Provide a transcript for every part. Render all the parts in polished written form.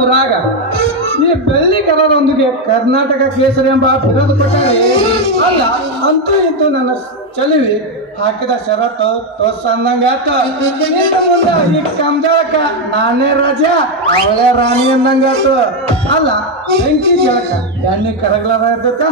ಊರಾಗ ಈ ಬೆಳ್ಳಿ ಕಲರೊಂದಿಗೆ ಕರ್ನಾಟಕ ಕೇಸರಿ ಎಂಬ ಬಿರುದು ಕೊಟ್ಟರೆ ಅಲ್ಲ ಅಂತೂ ಇಂತೂ ನನ್ನ ಚಲಿವಿ ಹಾಕಿದ ಷರತ್ತು ತೋರ್ಸ ಅಂದಂಗಾತ ಇನ್ನು ಮುಂದೆ ಈ ಕಂಜಾಳಕ ನಾನೇ ರಾಜ ಅವಳೇ ರಾಣಿ ಅಂದಂಗಾತು ಅಲ್ಲ ಬೆಂಕಿ ಜಳಕ ಎಣ್ಣೆ ಕರಗ್ಲಾರ ಇರ್ತೈತ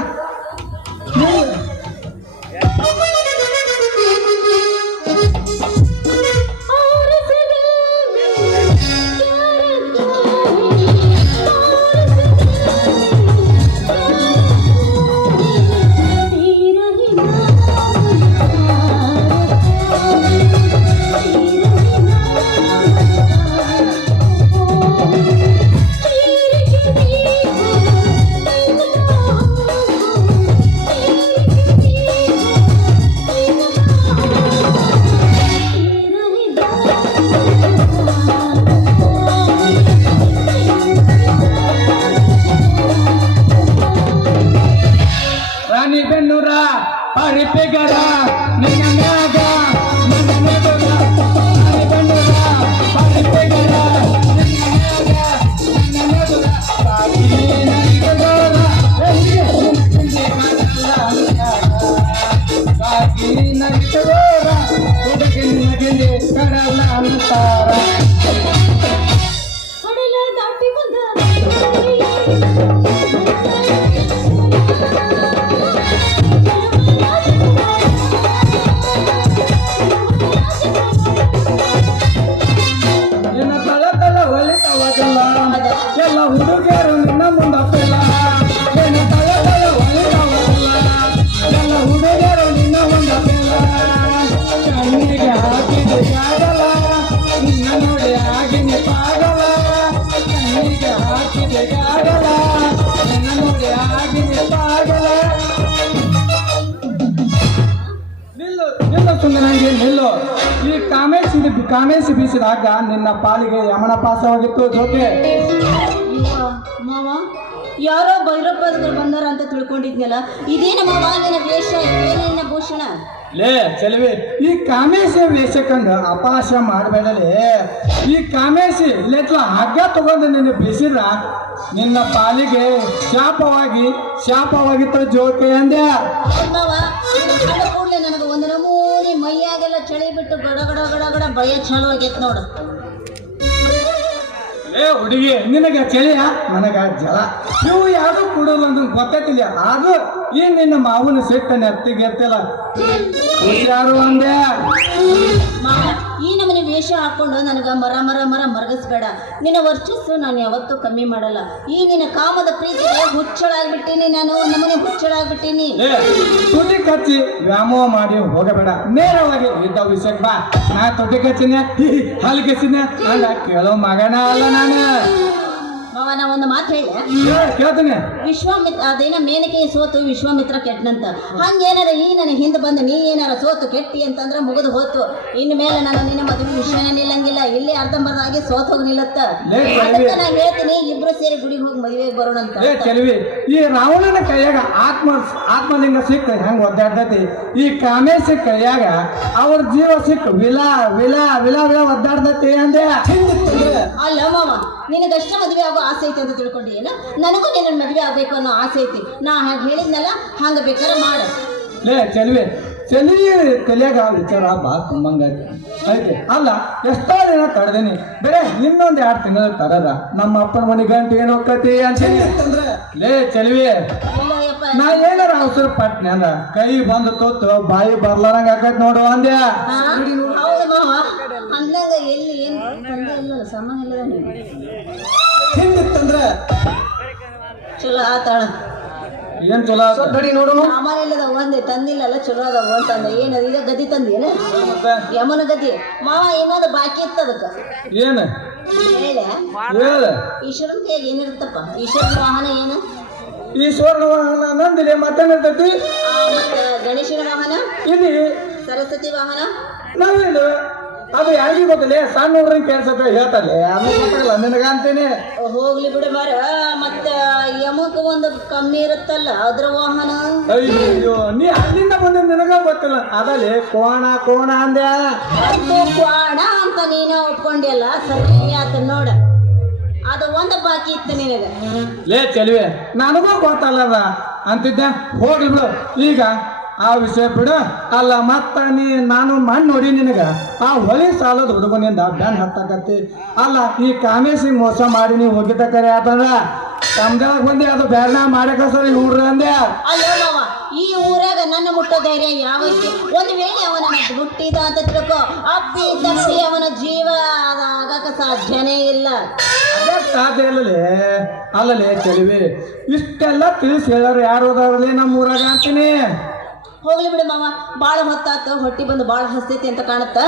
ರಾಣಿ ಬೆನ್ನೂರ ಪರಿಪೆಗರ ನಿನ್ನ ಮ್ಯಾಗ ನನ್ನ ನೆಡುಗ ರಾಣಿ ಬೆನ್ನೂರ ಪರಿಪೆಗರ ನಿನ್ನ ಮ್ಯಾಗ ನನ್ನ ನೆಡುಗ ಬಾಕಿ ನರಿಗದೋರ ಬಾಕಿ ನರಿಗದೋರ ಹುಡುಗಿನ ಗಿಂಡಿ ಕಡಲ ಅಂತಾರ ಎಲ್ಲ ಹುಡುಗಿಯರು ನಿನ್ನ ಮುಂದಪ್ಪಲ್ಲ ಏನ ತಳ ತಳ ಹೊಲಿತಾವಲ್ಲ ಎಲ್ಲ ಹುಡುಗಿಯರು ನಿನ್ನ ಮುಂದಪ್ಪಲ್ಲ ಕಣ್ಣಿಗೆ ಹಾಕಿದೆ ಆಗಲ್ಲ ನಿನ್ನ ನೋಡಿ ಆಗಿನ ಪಾಗಲ್ಲ ಕಣ್ಣಿಗೆ ಹಾಕಿದೆ ಆಗಲ್ಲ ನಿನ್ನ ನೋಡಿ ಆಗಿನ ಪಾಗಲ್ಲ ನಿಲ್ಲು ನಿಲ್ಲು ಸುಂದರಂಗಿ ನಿಲ್ಲು ಈ ಕಾಮೇಸಿ ಬೀಸಿದಾಗ ನಿನ್ನ ಪಾಲಿಗೆ ಯಮನ ಪಾಸವಾಗಿತ್ತು ಜೊತೆ ಮಾವ ಯಾರೋ ಭೈರಪ್ಪದ್ರು ಬಂದಾರ ಅಂತ ತಿಳ್ಕೊಂಡಿದ್ನಲ್ಲ ಇದೇನ ಮಾವ ನಿನ್ನ ವೇಷ ಏನೇನ ಭೂಷಣ ಲೇ ಚೆಲುವೆ ಈ ಕಾಮೇಸಿ ವೇಷಕ್ಕಂದು ಅಪಹಾಸ್ಯ ಮಾಡಬೇಡಲೇ ಈ ಕಾಮೇಸಿ ಇಲ್ಲೆತ್ಲ ಹಗ್ಗ ತಗೊಂಡು ನಿನ್ನ ಬೀಸಿದ್ರ ನಿನ್ನ ಪಾಲಿಗೆ ಶಾಪವಾಗಿತ್ತು ಜೋಕೆ ಅಂದೆ ಮಾವ ಕೂಡಲೇ ನನಗೆ ಒಂದು ನಮೂನಿ ಮೈಯಾಗೆಲ್ಲ ಚಳಿ ಬಿಟ್ಟು ಗಡ ಗಡ ಗಡ ಗಡ ಭಯ ಚಾಲು ಆಗೈತೆ ನೋಡು ಏ ಹುಡುಗಿ ನಿನಗೆ ಚಳಿಯ ನನಗ ಜಲ ನೀವು ಯಾರು ಕೊಡೋಲ್ಲ ಅಂತ ಗೊತ್ತಾಯ್ತಿಲ್ಲ ಅದು ಈ ನಿನ್ನ ಮಾವನ ಸಿಟ್ಟನೆ ಅತ್ತಿಗೆ ಇರ್ತಿಲ್ಲ ಯಾರು ಅಂದೆ ಮಾವ ಈ ನಮ್ಮನೆ ವೇಷ ಹಾಕೊಂಡು ನನಗೆ ಮರ ಮರಗಿಸ್ಬೇಡ ನಿನ್ನ ವರ್ಚಸ್ಸು ನಾನು ಯಾವತ್ತೂ ಕಮ್ಮಿ ಮಾಡಲ್ಲ ಈ ನಿನ್ನ ಕಾಮದ ಪ್ರೀತಿಗೆ ಹುಚ್ಚಳಾಗ್ಬಿಟ್ಟೀನಿ ನಾನು ನಮ್ಮನೆ ಹುಚ್ಚಳಾಗ್ಬಿಟ್ಟೀನಿ ತುಟಿ ಕಚ್ಚಿ ವ್ಯಾಮೋಹ ಮಾಡಿ ಹೋಗಬೇಡ ನೇರವಾಗಿ ಇದ್ದ ವಿಷಯಕ್ಕೆ ಬಾ ನಾ ತುಟಿ ಕಚ್ಚಿನ ಹಲ್ ಕೆಸಿನ ಅಂದ ಕೇಳೋ ಮಗನ ಅಲ್ಲ ನಾನು ಮಾವ ನಾ ಒಂದು ಮಾತು ಹೇಳಿ ಕೇಳ್ತೀನಿ ವಿಶ್ವಾಮಿತ್ರ ಅದೇನ ಮೇನಕೆ ಸೋತು ವಿಶ್ವಾಮಿತ್ರ ಕೆಟ್ಟನಂತ ಹಂಗೇನಾರ ಈ ನನ್ನ ಹಿಂದೆ ಬಂದು ನೀ ಏನಾರ ಸೋತು ಕೆಟ್ಟಿ ಅಂತಂದ್ರೆ ಮುಗಿದು ಹೋತು ಇನ್ನು ಮೇಲೆ ನಾನು ನಿನ್ನ ಮದುವೆ ವಿಷಯನೇ ನಿಲ್ಲಂಗಿಲ್ಲ ಇಲ್ಲಿ ಅರ್ಧಂಬರ್ಧಾಗಿ ಸೋತ್ ಹೋಗಿ ನಿಲ್ಲತ್ತ ಅದಕ್ಕೆ ನಾ ಹೇಳ್ತೀನಿ ಇಬ್ರು ಸೇರಿ ಗುಡಿಗೆ ಹೋಗಿ ಮದುವೆಗೆ ಬರೋಣ ಅಂತ ಚೆಲುವಿ ಈ ರಾವಣನ ಕೈಯಾಗ ಆತ್ಮಲಿಂಗ ಸಿಕ್ಕ ಹೆಂಗ್ ಒದ್ದಾಡ್ತೈತಿ ಈ ಕಾಮೇಶ ಕೈಯಾಗ ಅವ್ರ ಜೀವ ಸಿಕ್ಕ ವಿಲಾ ವಿಲಾ ವಿಲಾ ವಿಲಾ ಒದ್ದಾಡ್ತೈತಿ ಅಂದೆ ಅಲ್ಲ ಮಾವ ನಿನಗಷ್ಟ ಮದುವೆ ಆಗೋ ಆಸೆ ಐತಿ ಅಂತ ತಿಳ್ಕೊಂಡಿ ಏನು ನನಗೂ ನಿನ್ನ ಮದುವೆ ಆಗ್ಬೇಕು ಅನ್ನೋ ಆಸೆ ಐತಿ ನಾ ಹಾಗೆ ಹೇಳಿದ್ನಲ್ಲ ಹಂಗ ಬೇಕಾದ್ರೆ ಮಾಡ ಲೇ ಚೆಲುವೆ ತಲೆಯಾಗ ವಿಚಾರ ಬಾ ತುಂಬಂಗ ಐತಿ ಅಲ್ಲ ಎಷ್ಟೋ ದಿನ ತಡೆದೇನಿ ಬೇರೆ ಇನ್ನೊಂದು 2 ತಿಂಗಳು ತರದ ನಮ್ಮ ಅಪ್ಪನ ಮನೆ ಗಂಟು ಏನು ಹೋಗ್ತೈತಿ ಅಂತಂದ್ರೆ ಲೇ ಚೆಲುವೆ ನಾ ಏನಾರ ಅವಸರ ಪಟ್ನೆ ಅಂದ್ರ ಕೈ ಬಂದು ತೊತ್ತು ಬಾಯಿ ಬರ್ಲಾರಂಗ ಆಕೈತಿ ನೋಡು ಅಂದ್ಯ ಹೌದು ಮಾವ ಅಂದಂಗ ಎಲ್ಲಿ ಏನು ಸಮಾನ ಇಲ್ಲ ಹಿಂದಿತ್ತಂದ್ರ ಚಲೋ ಆತಾಳ ಏನ್ ಚಲೋ ಗಡಿ ನೋಡು ಸಾಮಾನ ಇಲ್ಲದ ಒಂದೇ ತಂದಿಲ್ಲಲ್ಲ ಚಲೋ ಅದಾವ ಅಂತಂದ ಏನದ ಇದ ಗದಿ ತಂದೇನ ಯಮನ ಗದಿ ಮಾವ ಏನಾದ ಬಾಕಿ ಇತ್ತ ಅದಕ್ಕ ಏನ ಹೇಳ ಈಶ್ವರನ್ ಕೈಯಾಗ ಏನಿರುತ್ತಪ್ಪ ಈಶ್ವರನ ವಾಹನ ಏನು ಈಶ್ವರನ ವಾಹನ ನಂದಿಲೆ ಮತ್ತೇನಿರ್ತೈತಿ ಮತ್ತ ಗಣೇಶನ ವಾಹನ ಇಲ್ಲಿ ಸರಸ್ವತಿ ವಾಹನ ನಾವೇನು ಅದು ಯಾರಿಗೂ ಗೊತ್ತಿಲ್ಲ ಸಣ್ಣ ಹುಡ್ರಿಗೆ ಕೇಳ್ಸತ್ತ ಹೇಳ್ತಾರೆ ಆಮೇಲೆ ಗೊತ್ತಾಗಲ್ಲ ನಿನಗ ಅಂತೇನೆ ಹೋಗ್ಲಿ ಬಿಡು ಮಾರ ಮತ್ತ ಯಮಕ ಒಂದು ಕಮ್ಮಿ ಇರುತ್ತಲ್ಲ ಅದ್ರ ವಾಹನ ಅಯ್ಯೋ ನೀ ಅಲ್ಲಿಂದ ಬಂದ ನಿನಗ ಗೊತ್ತಿಲ್ಲ ಅದಲ್ಲೇ ಕೋಣ ಅಂದೆ ಅದು ಕ್ವಾಣ ಅಂತ ನೀನ ಒಪ್ಕೊಂಡಿಲ್ಲ ಸರಿ ಆತ ನೋಡ ಅದು ಒಂದು ಬಾಕಿ ಇತ್ತು ನಿನಗೆ. ಲೇ ಚೆಲುವೆ ನನಗೂ ಗೊತ್ತಲ್ಲದ ಅಂತಿದ್ದೆ, ಹೋಗ್ಲಿ ಬಿಡು ಈಗ ಆ ವಿಷಯ ಬಿಡು. ಅಲ್ಲ ಮತ್ತ ನಾನು ಮಣ್ಣು ನೋಡಿ ನಿನಗ ಆ ಹೊಳಿ ಸಾಲದ ಹುಡುಗನಿಂದ ಬ್ಯಾನ್ ಹತ್ತಕತ್ತಿ. ಅಲ್ಲ ಈ ಕಾಮೇಶಿಗೆ ಮೋಸ ಮಾಡಿ ನೀವು ಹೋಗಿದ್ದ ಕರೆ ಆತಂದ್ರ ತಮ್ದಾಗ ಬಂದಿ ಅದು ಬ್ಯಾನ ಮಾಡಕ ಸರಿ ಹುಡ್ರ ಅಂದೆ. ಅಯ್ಯೋ ಮಾವ, ಈ ಊರಾಗ ನನ್ನ ಮುಟ್ಟೋ ಧೈರ್ಯ ಯಾವತ್ತು? ಒಂದು ವೇಳೆ ಅವನ ಹುಟ್ಟಿದ ಅಂತ ತಿಳ್ಕೊ, ಅಪ್ಪಿ ತಪ್ಪಿ ಅವನ ಜೀವ ಆಗಕ ಸಾಧ್ಯನೇ ಇಲ್ಲ. ಅದೇ ಸಾಧ್ಯ ಇಲ್ಲಲೇ. ಅಲ್ಲಲೇ ಚೆಲುವೆ ಇಷ್ಟೆಲ್ಲ ತಿಳಿಸಿ ಹೇಳೋರು ಯಾರು ಹೋದವ್ರಲ್ಲೇ ನಮ್ಮ ಊರಾಗ ಅಂತೀನಿ. ಹೋಗ್ಲಿ ಬಿಡು ಮಾವ, ಭಾಳ ಹೊತ್ತಾತು, ಹೊಟ್ಟಿ ಬಂದು ಭಾಳ ಹಸ್ತೈತಿ ಅಂತ ಕಾಣುತ್ತ.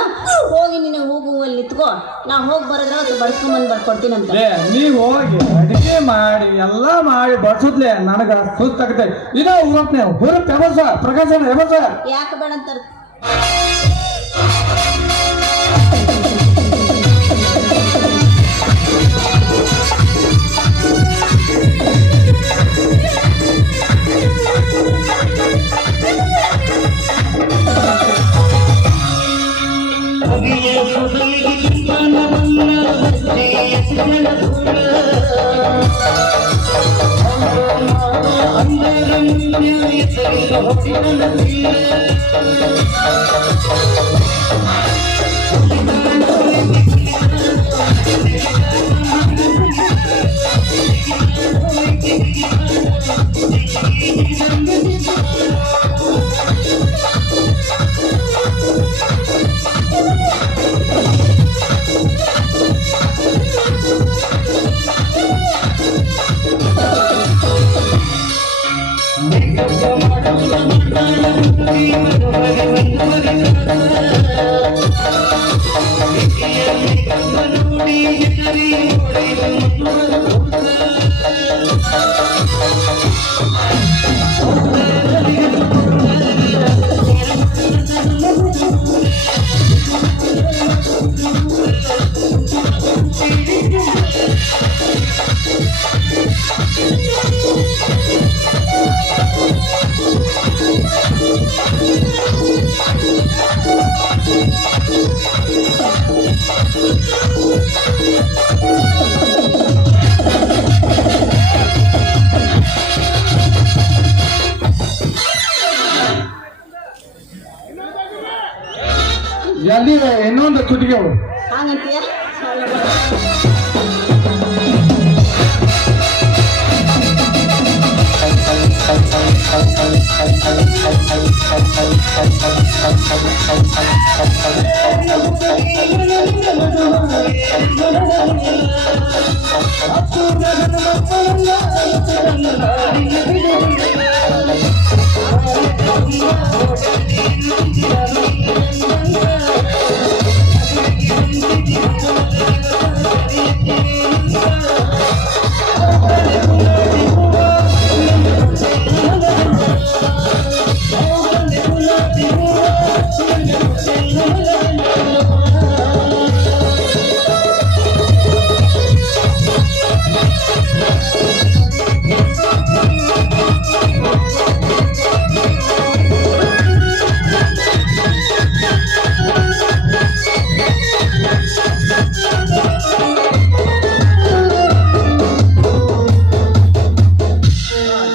ಹೋಗಿ ನೀನು ಹೋಗುವಲ್ಲಿ ನಿತ್ಕೋ, ನಾ ಹೋಗಿ ಬರೋದ್ರ ಬಡಿಸ್ಕೊಂಬಂದು ಬರ್ಕೊಡ್ತೀನಂತ. ನೀ ಹೋಗಿ ಅಡಿಗೆ ಮಾಡಿ ಎಲ್ಲ ಮಾಡಿ ಬಡ್ಸುದ್ಲೆ ನನಗ ಸುಸ್ತಾಗತ್ತೆ. ಇದ ಊರಪ್ನೆ ಹುರುಪ್ ಎಬಸ ಪ್ರಕಾಶ ಎಬಸ. ಯಾಕೆ ಬೇಡ ಅಂತಾರ? ಜಲ್ದಿ ಇನ್ನೊಂದು ಚುಟಿಗೆ ಹಂಗಂತೀಯ?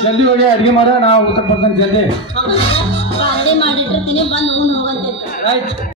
ಜಲ್ದಿ ಹೋಗಿ ಅಡಿಗೆ ಮಾಡ, ನಾವು ಊಟ ಬರ್ತೇನೆ ಜಲ್ದಿ.